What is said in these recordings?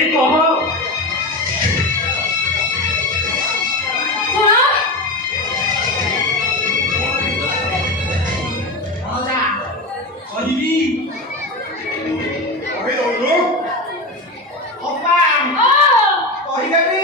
ଆରେ କହ କହିବି କହିଦେବି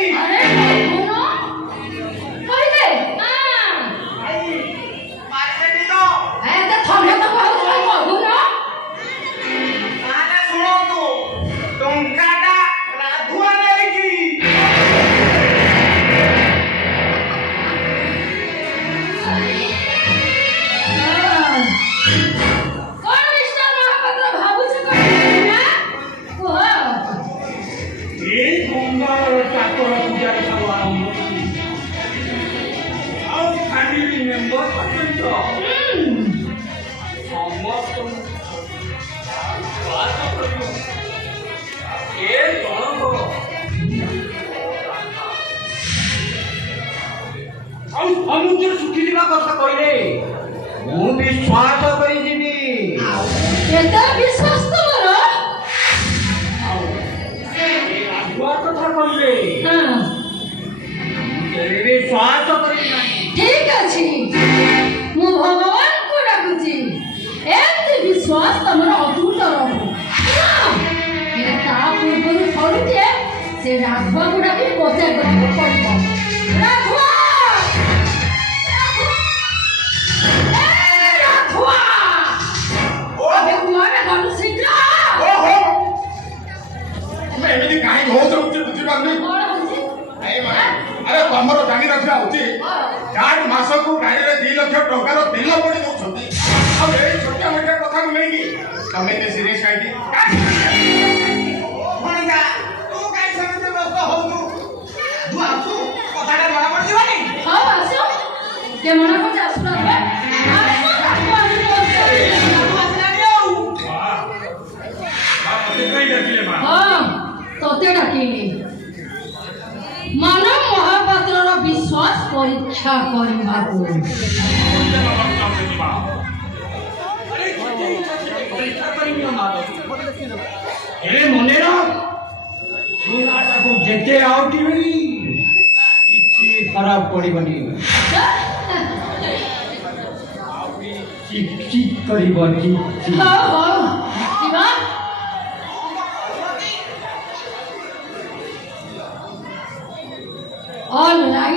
ସମୁଦ୍ର ଶୁଖିଯିବା କଥା କହିଲେ ମୁଁ ବିଶ୍ୱାସ କରିଯିବି। କେତେ ବିଶ୍ୱାସ ତମର? କଥା କହିଲେ ବିଶ୍ୱାସ କରିବି ନାହିଁ। ଠିକ ଅଛି, ମୁଁ ଭଗବାନଙ୍କୁ ଡାକୁଛି ଏମିତି ବିଶ୍ୱାସ ତମର ଅତୁଟ ରହୁ। ତା ପୂର୍ବରୁ ଥରୁଟିଏ ସେ ରାଘବକୁ ଡାକି ପଚାରିବାକୁ ପଡ଼ିବ। ରାଘବ ଏମିତି କାହିଁକି ହଉଛ ବୁଝିପାରୁନି। ଆରେ ତମର ଜାଣି ରଖିବା ଉଚିତ, ଚାର ମାସକୁ ଗାଡ଼ିରେ 2 ଲକ୍ଷ ଟଙ୍କାର ତେଲ ପଡ଼ି ଦଉଛନ୍ତି, ଆଉ ଏଇ ଛୋଟିଆ ମୋଟିଆ କଥାକୁ ନେଇକି ତମେ ଏତେ ସିରିୟସ୍ କାହିଁକି? କଥାଟା ଜଣା ପଡ଼ିଯିବନି। ହଉ ଆସ, କେ ମନା କରୁଛି ଆସୁନ। ତତେ ଡାକିଲି ମାନବ ମହାପାତ୍ରର ବିଶ୍ୱାସ ପରୀକ୍ଷା କରିବାକୁ। ମନେ ରଖ ଯେତେ ଆଉଟିବି କିଛି ଖରାପ ପଡ଼ିବନି। ଚିକ୍ ଚିକ୍ କରିବ। ହଉ